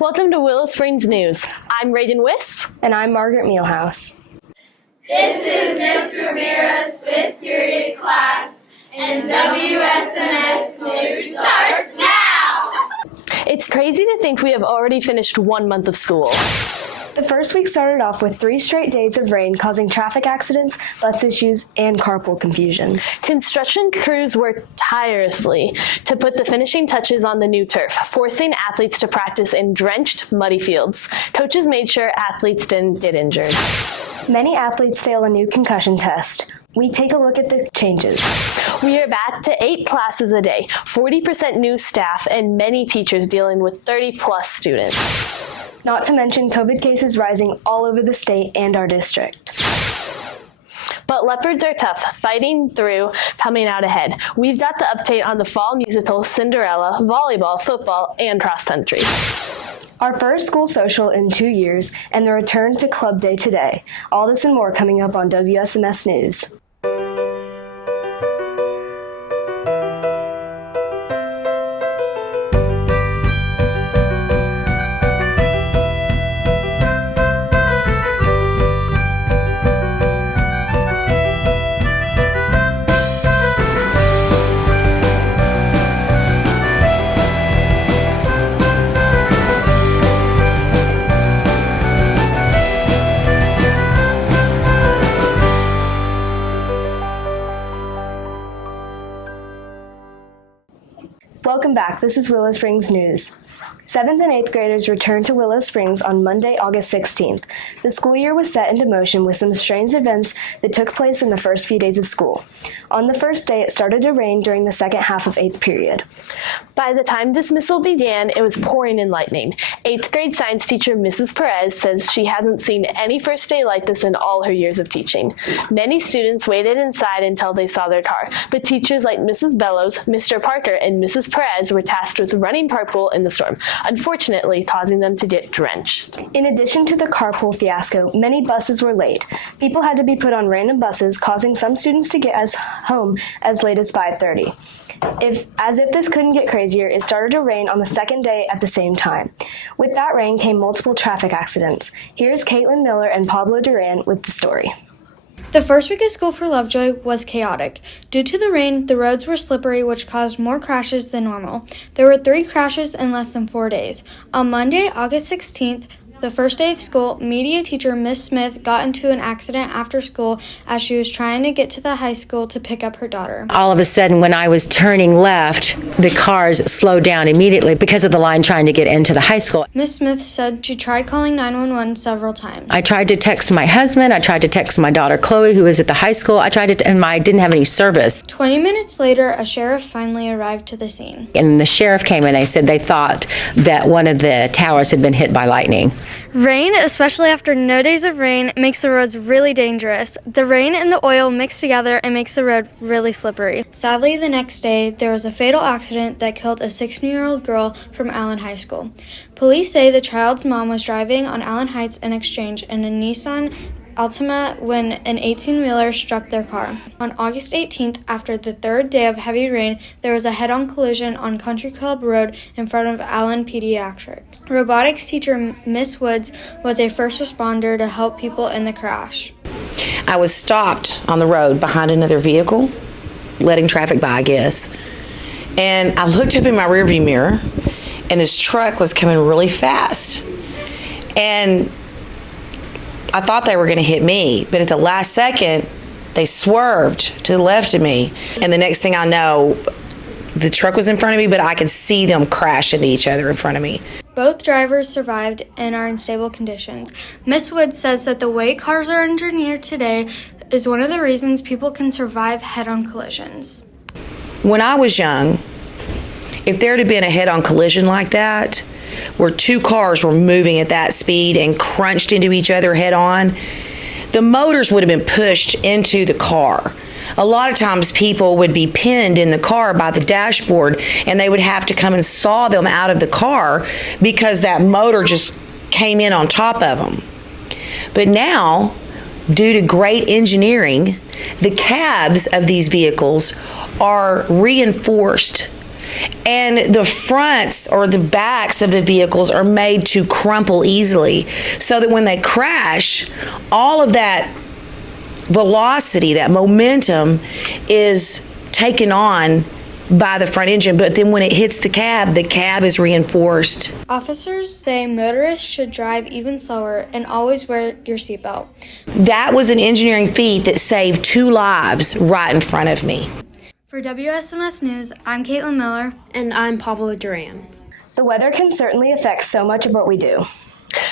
Welcome to Willow Springs News. I'm Raiden Wiss. And I'm Margaret Mielhaus. This is Ms. Rivera's 5th period class, and WSMS News starts now! It's crazy to think we have already finished 1 month of school. The first week started off with 3 straight days of rain causing traffic accidents, bus issues, and carpool confusion. Construction crews worked tirelessly to put the finishing touches on the new turf, forcing athletes to practice in drenched, muddy fields. Coaches made sure athletes didn't get injured. Many athletes fail a new concussion test. We take a look at the changes. We are back to 8 classes a day, 40% new staff, and many teachers dealing with 30-plus students. Not to mention COVID cases rising all over the state and our district. But Leopards are tough, fighting through, coming out ahead. We've got the update on the fall musicals, Cinderella, volleyball, football, and cross country. Our first school social in 2 years, and the return to Club Day today. All this and more coming up on WSMS News. Welcome back. This is Willow Springs News. 7th and 8th graders returned to Willow Springs on Monday, August 16th. The school year was set into motion with some strange events that took place in the first few days of school. On the first day, it started to rain during the second half of 8th period. By the time dismissal began, it was pouring and lightning. 8th grade science teacher Mrs. Perez says she hasn't seen any first day like this in all her years of teaching. Many students waited inside until they saw their car, but teachers like Mrs. Bellows, Mr. Parker, and Mrs. Perez were tasked with running carpool in the storm, unfortunately causing them to get drenched. In addition to the carpool fiasco, many buses were late. People had to be put on random buses, causing some students to get home as late as 5:30. As if this couldn't get crazier, it started to rain on the second day at the same time. With that rain came multiple traffic accidents. Here's Caitlin Miller and Pablo Duran with the story. The first week of school for Lovejoy was chaotic. Due to the rain, the roads were slippery, which caused more crashes than normal. There were 3 crashes in less than 4 days. On Monday, August 16th, the first day of school, media teacher Miss Smith got into an accident after school as she was trying to get to the high school to pick up her daughter. All of a sudden, when I was turning left, the cars slowed down immediately because of the line trying to get into the high school. Miss Smith said she tried calling 911 several times. I tried to text my husband. I tried to text my daughter Chloe, who was at the high school. I didn't have any service. 20 minutes later, a sheriff finally arrived to the scene. And the sheriff came and they said they thought that one of the towers had been hit by lightning. Rain, especially after no days of rain, makes the roads really dangerous. The rain and the oil mix together and makes the road really slippery. Sadly, the next day, there was a fatal accident that killed a 16-year-old girl from Allen High School. Police say the child's mom was driving on Allen Heights and Exchange in a Nissan Altima when an 18-wheeler struck their car. On August 18th, after the 3rd day of heavy rain, there was a head-on collision on Country Club Road in front of Allen Pediatrics. Robotics teacher Miss Woods was a first responder to help people in the crash. I was stopped on the road behind another vehicle, letting traffic by, I guess. And I looked up in my rearview mirror, and this truck was coming really fast. And I thought they were going to hit me, but at the last second, they swerved to the left of me. And the next thing I know, the truck was in front of me, but I could see them crash into each other in front of me. Both drivers survived and are in stable conditions. Miss Wood says that the way cars are engineered today is one of the reasons people can survive head-on collisions. When I was young, if there had been a head-on collision like that, where 2 cars were moving at that speed and crunched into each other head-on, the motors would have been pushed into the car. A lot of times people would be pinned in the car by the dashboard, and they would have to come and saw them out of the car because that motor just came in on top of them. But now, due to great engineering, the cabs of these vehicles are reinforced and the fronts or the backs of the vehicles are made to crumple easily, so that when they crash, all of that velocity, that momentum is taken on by the front engine, but then when it hits the cab is reinforced. Officers say motorists should drive even slower and always wear your seatbelt. That was an engineering feat that saved 2 lives right in front of me. For WSMS News, I'm Caitlin Miller. And I'm Pablo Duran. The weather can certainly affect so much of what we do.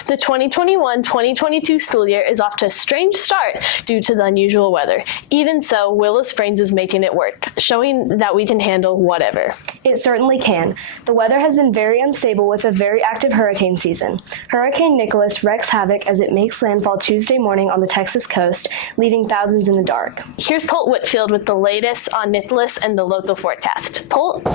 The 2021-2022 school year is off to a strange start due to the unusual weather. Even so, Willow Springs is making it work, showing that we can handle whatever. It certainly can. The weather has been very unstable with a very active hurricane season. Hurricane Nicholas wreaks havoc as it makes landfall Tuesday morning on the Texas coast, leaving thousands in the dark. Here's Colt Whitfield with the latest on Nicholas and the local forecast. Colt?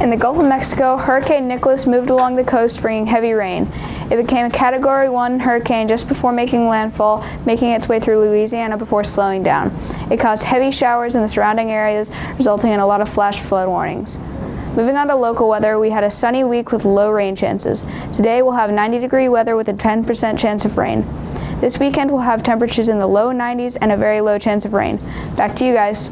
In the Gulf of Mexico, Hurricane Nicholas moved along the coast bringing heavy rain. It became a Category 1 hurricane just before making landfall, making its way through Louisiana before slowing down. It caused heavy showers in the surrounding areas, resulting in a lot of flash flood warnings. Moving on to local weather, we had a sunny week with low rain chances. Today we'll have 90-degree weather with a 10% chance of rain. This weekend we'll have temperatures in the low 90s and a very low chance of rain. Back to you guys.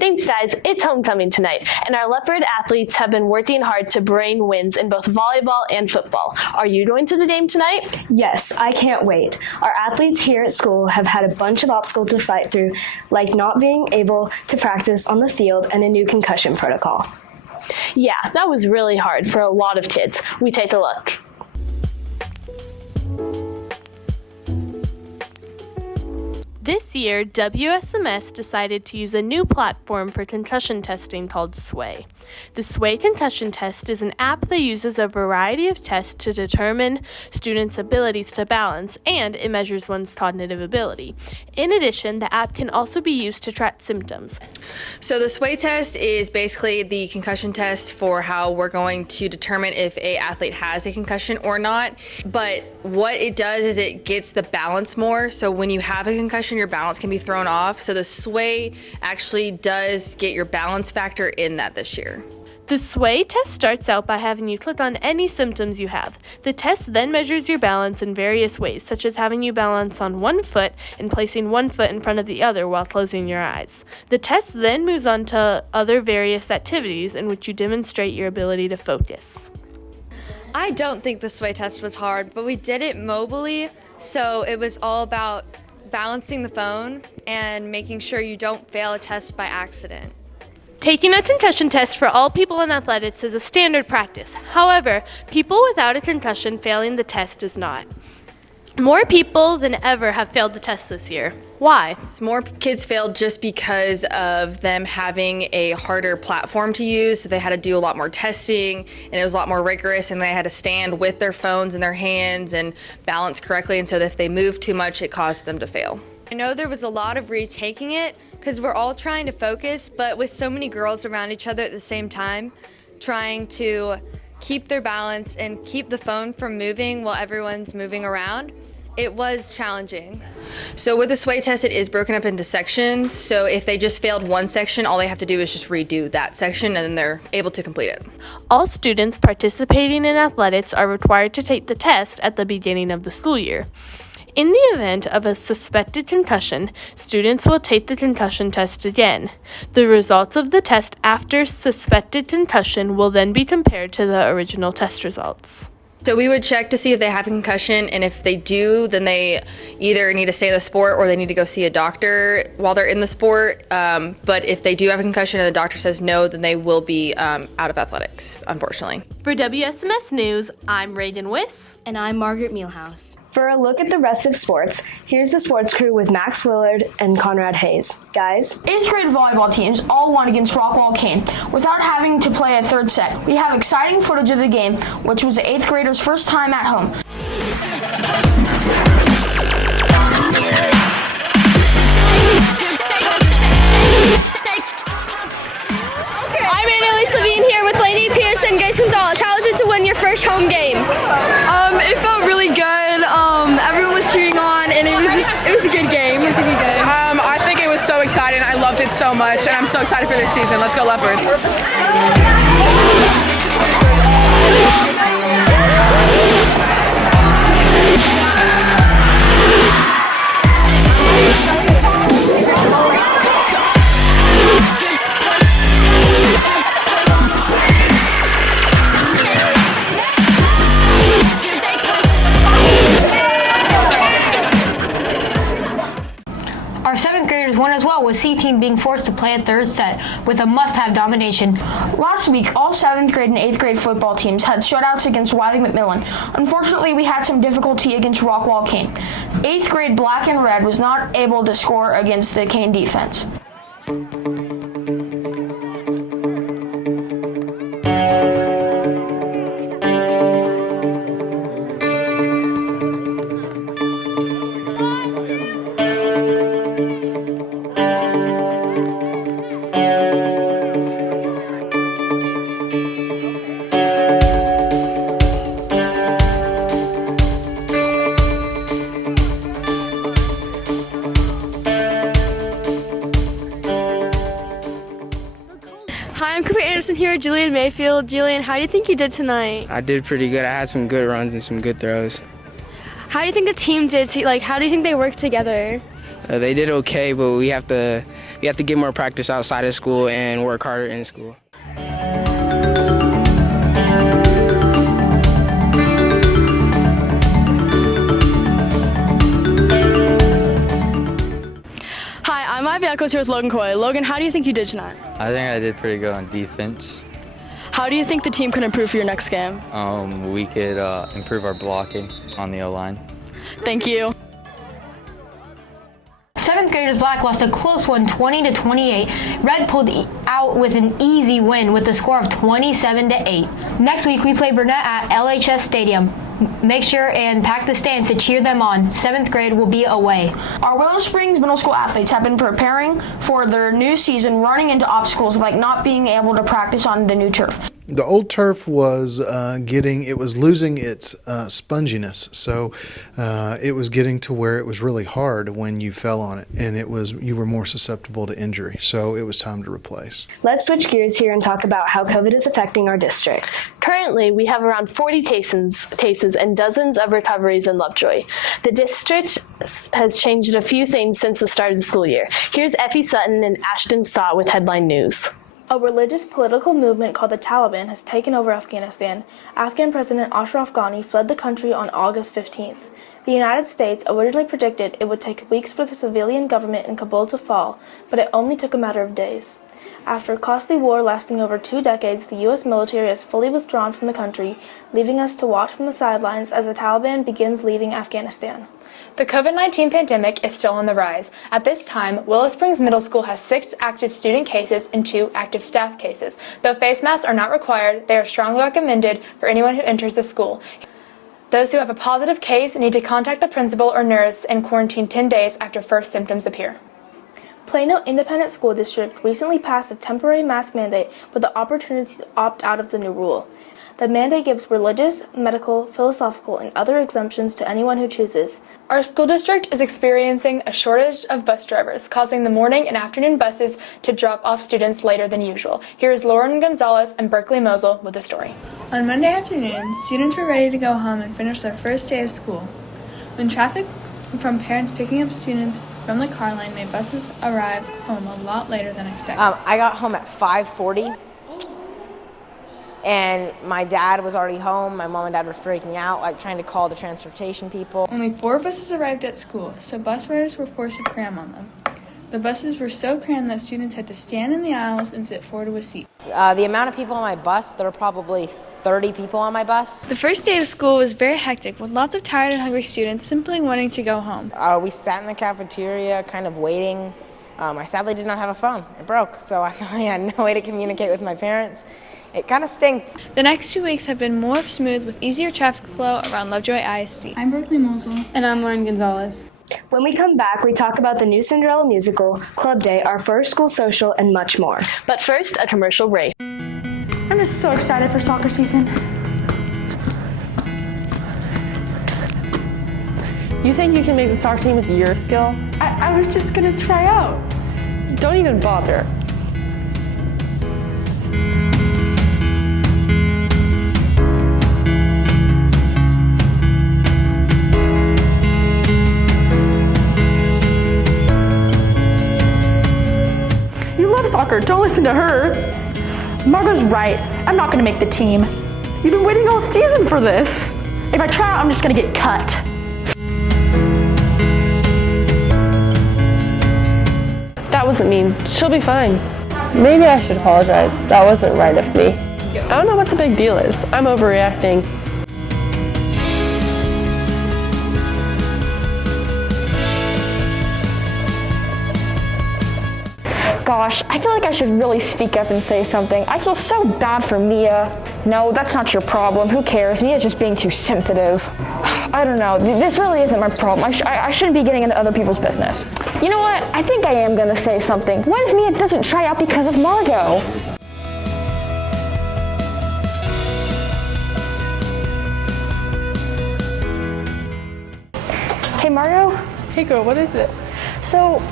Thanks, guys. It's homecoming tonight, and our Leopard athletes have been working hard to bring wins in both volleyball and football. Are you going to the game tonight? Yes, I can't wait. Our athletes here at school have had a bunch of obstacles to fight through, like not being able to practice on the field and a new concussion protocol. Yeah, that was really hard for a lot of kids. We take a look. This year, WSMS decided to use a new platform for concussion testing called Sway. The Sway concussion test is an app that uses a variety of tests to determine students' abilities to balance, and it measures one's cognitive ability. In addition, the app can also be used to track symptoms. So the Sway test is basically the concussion test for how we're going to determine if an athlete has a concussion or not. But what it does is it gets the balance more. So when you have a concussion, your balance can be thrown off. So the Sway actually does get your balance factor in that this year. The Sway test starts out by having you click on any symptoms you have. The test then measures your balance in various ways, such as having you balance on one foot and placing one foot in front of the other while closing your eyes. The test then moves on to other various activities in which you demonstrate your ability to focus. I don't think the Sway test was hard, but we did it mobily, so it was all about balancing the phone and making sure you don't fail a test by accident. Taking a concussion test for all people in athletics is a standard practice. However, people without a concussion failing the test is not. More people than ever have failed the test this year. Why? So more kids failed just because of them having a harder platform to use. So they had to do a lot more testing, and it was a lot more rigorous, and they had to stand with their phones in their hands and balance correctly. And so if they moved too much, it caused them to fail. I know there was a lot of retaking it because we're all trying to focus, but with so many girls around each other at the same time, trying to keep their balance and keep the phone from moving while everyone's moving around, it was challenging. So with the Sway test, it is broken up into sections. So if they just failed one section, all they have to do is just redo that section, and then they're able to complete it. All students participating in athletics are required to take the test at the beginning of the school year. In the event of a suspected concussion, students will take the concussion test again. The results of the test after suspected concussion will then be compared to the original test results. So we would check to see if they have a concussion, and if they do, then they either need to stay in the sport or they need to go see a doctor while they're in the sport. But if they do have a concussion and the doctor says no, then they will be out of athletics, unfortunately. For WSMS News, I'm Reagan Wiss. And I'm Margaret Mielhaus. For a look at the rest of sports, here's the sports crew with Max Willard and Conrad Hayes. Guys? 8th grade volleyball teams all won against Rockwall Kane without having to play a third set. We have exciting footage of the game, which was the 8th graders' first time at home. I'm Annalise Levine here with Lady Pierce and Grace Gonzalez. How was it to win your first home game? It felt really good. Everyone was cheering on, and it was a good game. I think it was so exciting. I loved it so much, and I'm so excited for this season. Let's go Leopard. Our 7th graders won as well, with C team being forced to play a third set with a must-have domination. Last week, all 7th grade and 8th grade football teams had shutouts against Wiley McMillan. Unfortunately, we had some difficulty against Rockwall Kane. 8th grade Black and Red was not able to score against the Kane defense. Hi, I'm Cooper Anderson here with Julian Mayfield. Julian, how do you think you did tonight? I did pretty good. I had some good runs and some good throws. How do you think the team did? How do you think they worked together? They did okay, but we have to get more practice outside of school and work harder in school. Hi, I'm Ivy Echoes here with Logan Coy. Logan, how do you think you did tonight? I think I did pretty good on defense. How do you think the team can improve for your next game? We could improve our blocking on the O-line. Thank you. 7th graders Black lost a close one, 20-28. Red pulled out with an easy win with the score of 27-8. Next week we play Burnett at LHS Stadium. Make sure and pack the stands to cheer them on. 7th grade will be away. Our Willow Springs Middle School athletes have been preparing for their new season, running into obstacles like not being able to practice on the new turf. The old turf was losing its sponginess, so it was getting to where it was really hard when you fell on it, and you were more susceptible to injury, so it was time to replace. Let's switch gears here and talk about how COVID is affecting our district. Currently, we have around 40 cases and dozens of recoveries in Lovejoy. The district has changed a few things since the start of the school year. Here's Effie Sutton and Ashton Stott with Headline News. A religious political movement called the Taliban has taken over Afghanistan. Afghan President Ashraf Ghani fled the country on August 15th. The United States originally predicted it would take weeks for the civilian government in Kabul to fall, but it only took a matter of days. After a costly war lasting over 2 decades, the U.S. military has fully withdrawn from the country, leaving us to watch from the sidelines as the Taliban begins leading Afghanistan. The COVID-19 pandemic is still on the rise. At this time, Willow Springs Middle School has 6 active student cases and 2 active staff cases. Though face masks are not required, they are strongly recommended for anyone who enters the school. Those who have a positive case need to contact the principal or nurse and quarantine 10 days after first symptoms appear. Plano Independent School District recently passed a temporary mask mandate with the opportunity to opt out of the new rule. The mandate gives religious, medical, philosophical, and other exemptions to anyone who chooses. Our school district is experiencing a shortage of bus drivers, causing the morning and afternoon buses to drop off students later than usual. Here is Lauren Gonzalez and Berkeley Mosel with the story. On Monday afternoon, students were ready to go home and finish their first day of school. When traffic from parents picking up students from the car line made buses arrive home a lot later than expected. I got home at 5:40, and my dad was already home. My mom and dad were freaking out, trying to call the transportation people. Only 4 buses arrived at school, so bus riders were forced to cram on them. The buses were so crammed that students had to stand in the aisles and sit forward to a seat. The amount of people on my bus, there were probably 30 people on my bus. The first day of school was very hectic, with lots of tired and hungry students simply wanting to go home. We sat in the cafeteria, kind of waiting. I sadly did not have a phone. It broke, so I had no way to communicate with my parents. It kind of stinked. The next 2 weeks have been more smooth with easier traffic flow around Lovejoy ISD. I'm Berkeley Mosel. And I'm Lauren Gonzalez. When we come back, we talk about the new Cinderella musical, Club Day, our first school social, and much more. But first, a commercial break. I'm just so excited for soccer season. You think you can make the soccer team with your skill? I was just gonna try out. Don't even bother. soccer. Don't listen to her. Margot's right. I'm not going to make the team. You've been waiting all season for this. If I try out, I'm just going to get cut. That wasn't mean. She'll be fine. Maybe I should apologize. That wasn't right of me. I don't know what the big deal is. I'm overreacting. Gosh, I feel like I should really speak up and say something. I feel so bad for Mia. No, that's not your problem. Who cares? Mia's just being too sensitive. I don't know. This really isn't my problem. I shouldn't be getting into other people's business. You know what? I think I am going to say something. What if Mia doesn't try out because of Margot? Hey, Margot? Hey girl, what is it? So,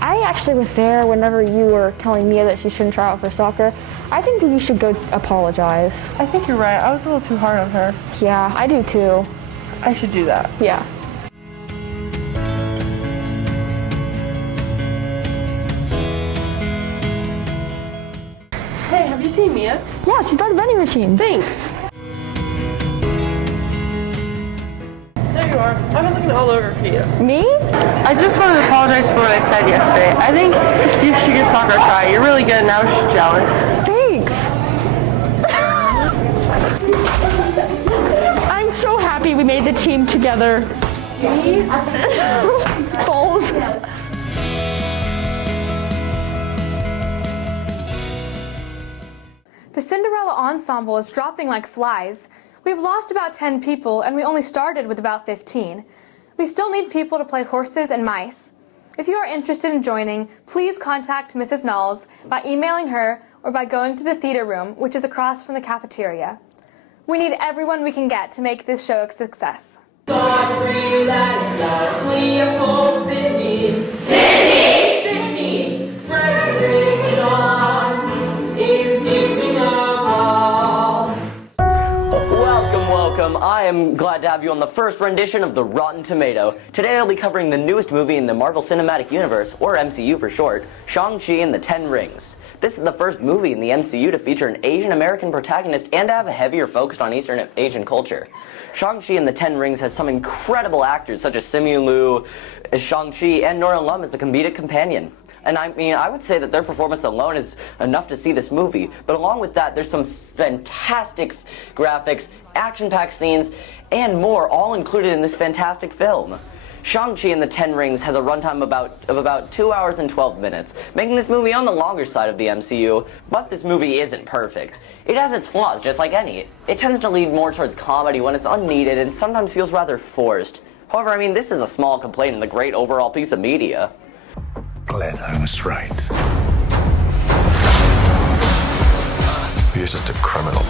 I actually was there whenever you were telling Mia that she shouldn't try out for soccer. I think that you should go apologize. I think you're right. I was a little too hard on her. Yeah, I do too. I should do that. Yeah. Hey, have you seen Mia? Yeah, she's by the vending machine. Thanks. There you are. I've been looking all over for you. Me? I just wanted to apologize for what I said yesterday. I think you should give soccer a try. You're really good and I was just jealous. Thanks. I'm so happy we made the team together. Balls. The Cinderella ensemble is dropping like flies. We've lost about 10 people and we only started with about 15. We still need people to play horses and mice. If you are interested in joining, please contact Mrs. Knowles by emailing her or by going to the theater room, which is across from the cafeteria. We need everyone we can get to make this show a success. Welcome. I am glad to have you on the first rendition of The Rotten Tomato. Today I'll be covering the newest movie in the Marvel Cinematic Universe, or MCU for short, Shang-Chi and the Ten Rings. This is the first movie in the MCU to feature an Asian American protagonist and to have a heavier focus on Eastern Asian culture. Shang-Chi and the Ten Rings has some incredible actors such as Simu Liu as Shang-Chi and Nora Lum as the comedic companion. And I mean, I would say that their performance alone is enough to see this movie. But along with that, there's some fantastic graphics, action-packed scenes, and more, all included in this fantastic film. Shang-Chi and the Ten Rings has a runtime of about 2 hours and 12 minutes, making this movie on the longer side of the MCU, but this movie isn't perfect. It has its flaws, just like any. It tends to lead more towards comedy when it's unneeded and sometimes feels rather forced. However, I mean, this is a small complaint in the great overall piece of media. Glad I was right. You're just a criminal.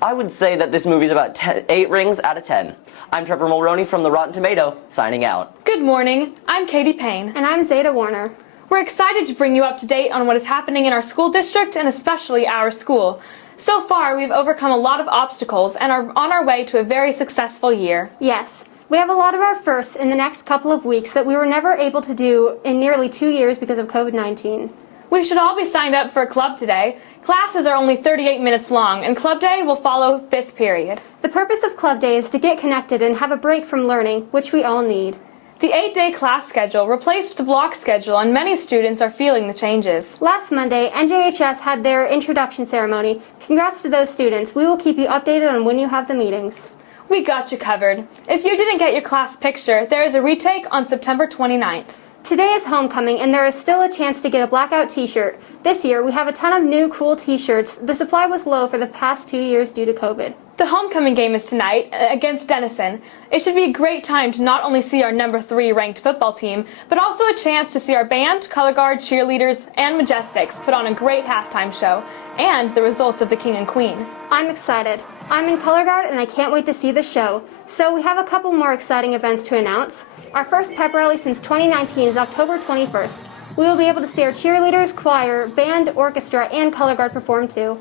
I would say that this movie is about 8 rings out of 10. I'm Trevor Mulroney from The Rotten Tomato, signing out. Good morning, I'm Katie Payne. And I'm Zeta Warner. We're excited to bring you up to date on what is happening in our school district and especially our school. So far, we've overcome a lot of obstacles and are on our way to a very successful year. Yes. We have a lot of our firsts in the next couple of weeks that we were never able to do in nearly 2 years because of COVID-19. We should all be signed up for a club today. Classes are only 38 minutes long, and Club Day will follow 5th period. The purpose of Club Day is to get connected and have a break from learning, which we all need. The 8-day class schedule replaced the block schedule, and many students are feeling the changes. Last Monday, NJHS had their introduction ceremony. Congrats to those students. We will keep you updated on when you have the meetings. We got you covered. If you didn't get your class picture, there is a retake on September 29th. Today is homecoming, and there is still a chance to get a blackout t-shirt. This year, we have a ton of new cool t-shirts. The supply was low for the past 2 years due to COVID. The homecoming game is tonight against Denison. It should be a great time to not only see our number 3 ranked football team, but also a chance to see our band, color guard, cheerleaders, and Majestics put on a great halftime show, and the results of the King and Queen. I'm excited. I'm in color guard and I can't wait to see the show. So we have a couple more exciting events to announce. Our first pep rally since 2019 is October 21st. We will be able to see our cheerleaders, choir, band, orchestra, and color guard perform too.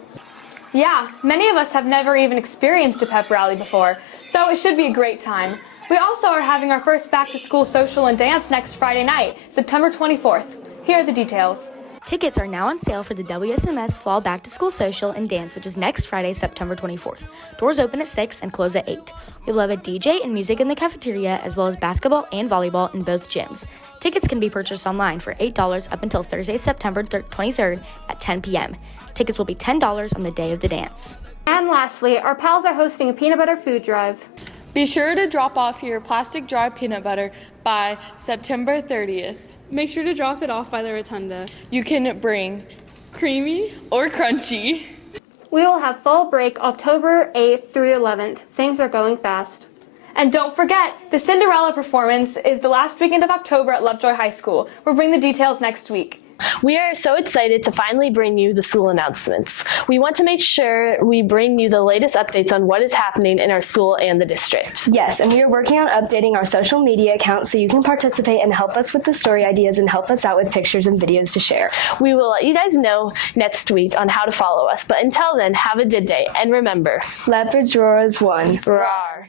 Yeah, many of us have never even experienced a pep rally before, so it should be a great time. We also are having our first back-to-school social and dance next Friday night, September 24th. Here are the details. Tickets are now on sale for the WSMS Fall Back to School Social and Dance, which is next Friday, September 24th. Doors open at 6 and close at 8. We will have a DJ and music in the cafeteria, as well as basketball and volleyball in both gyms. Tickets can be purchased online for $8 up until Thursday, September 23rd at 10 p.m. Tickets will be $10 on the day of the dance. And lastly, our pals are hosting a peanut butter food drive. Be sure to drop off your plastic jar peanut butter by September 30th. Make sure to drop it off by the rotunda. You can bring creamy or crunchy. We will have fall break October 8th through 11th. Things are going fast. And don't forget, the Cinderella performance is the last weekend of October at Lovejoy High School. We'll bring the details next week. We are so excited to finally bring you the school announcements. We want to make sure we bring you the latest updates on what is happening in our school and the district. Yes, and we are working on updating our social media accounts so you can participate and help us with the story ideas and help us out with pictures and videos to share. We will let you guys know next week on how to follow us, but until then, have a good day, and remember, Leopards roar as one. Roar.